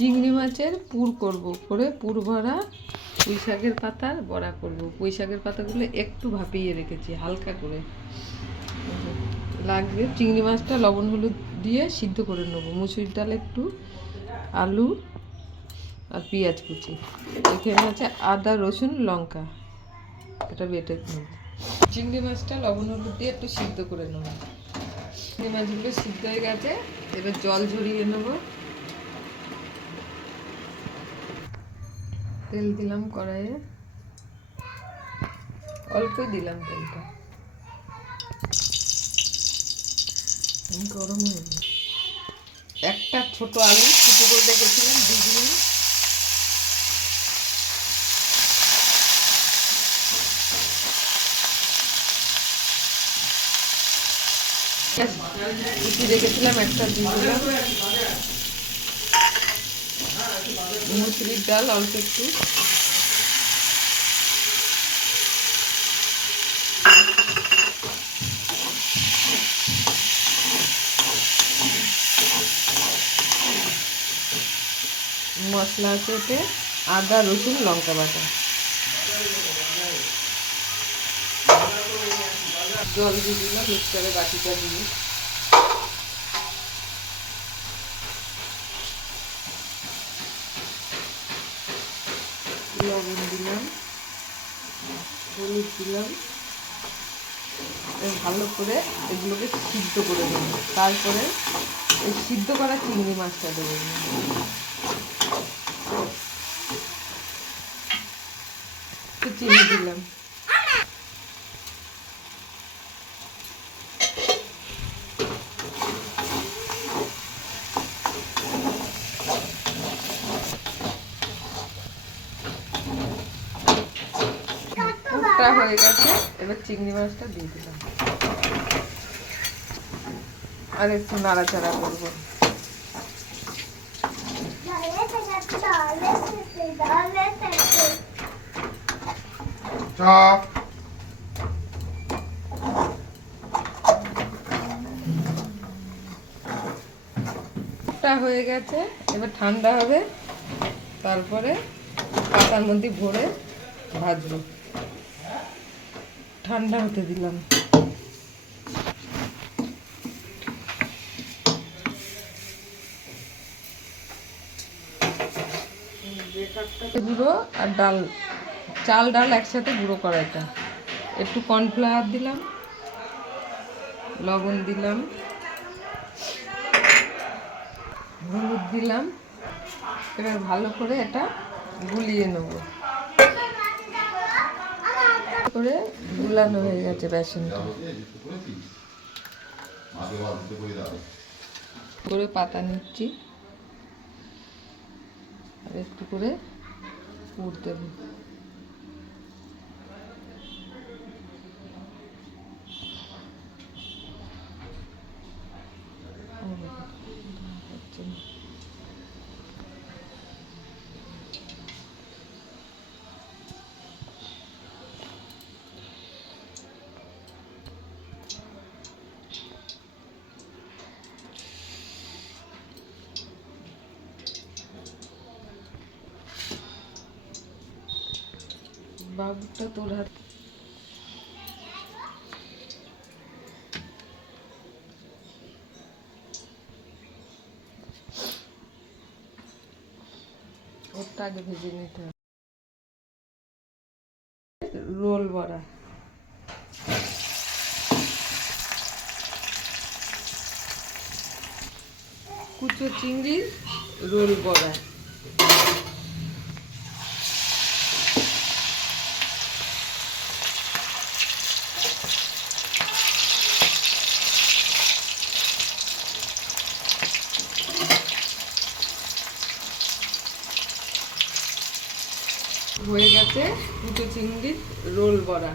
চিংড়ি মাছের পুর করব, করে পুর ভরা পুঁই শাকের পাতার বড়া করব। পুঁই শাকের পাতাগুলো একটু ভাপিয়ে রেখেছি হালকা করে। লাগবে চিংড়ি মাছটা লবণ হলুদ দিয়ে সিদ্ধ করে নেব, মুসুরির ডাল একটু, আলু আর পেঁয়াজ কুচি। এখানে আছে আদা রসুন লঙ্কা, এটা বেটে নেব। চিংড়ি মাছটা লবণ হলুদ দিয়ে একটু সিদ্ধ করে নেব। চিংড়ি মাছগুলো সিদ্ধ হয়ে গেছে, এবার জল ঝরিয়ে নেব। তেল দিলাম কড়াইয়ে, অল্পই দিলাম তেলটা, গরম হয়ে গেল। একটা ছোট আলু ছোটো করে রেখেছিলাম, দিয়ে দিলাম। কুচি রেখেছিলাম একটা দিয়ে দিলাম। মুসুরির ডাল অল্প একটু, মশলা আছে এতে আদা রসুন লঙ্কা বাটা। জল দিয়ে দিলাম মিক্সারে বাটিটা দিয়ে। লবণ দিলাম, হলুদ দিলাম, ভালো করে এগুলোকে সিদ্ধ করে নেব। তারপরে এই সিদ্ধ করা চিংড়ি মাছটা দেবো, একটু চিনি দিলাম। হয়ে গেছে, এবার চিংড়ি মাছটা দিয়ে দিলাম আর একটু নাড়াচাড়া করবো। হয়ে গেছে, এবার ঠান্ডা হবে, তারপরে পাতার মধ্যে ভরে ভাজবো। ঠান্ডা হতে দিলাম। গুঁড়ো আর ডাল, চাল ডাল একসাথে গুঁড়ো করা এটা। একটু কর্নফ্লাওয়ার দিলাম, লবণ দিলাম, হলুদ দিলাম। এবার ভালো করে এটা গুলিয়ে নেব। করে গুলানো হয়ে গেছে বেসনটা, করে পাতা নিচ্ছি আর একটু করে পুর দেব। বাবুটা তোর হাত, ওটা আগে ভেজে নিতে হবে। রোল বড়া, কুচো চিংড়ির রোল বড়া। হয়ে গেছে কুচো চিংড়ির রোল বড়া।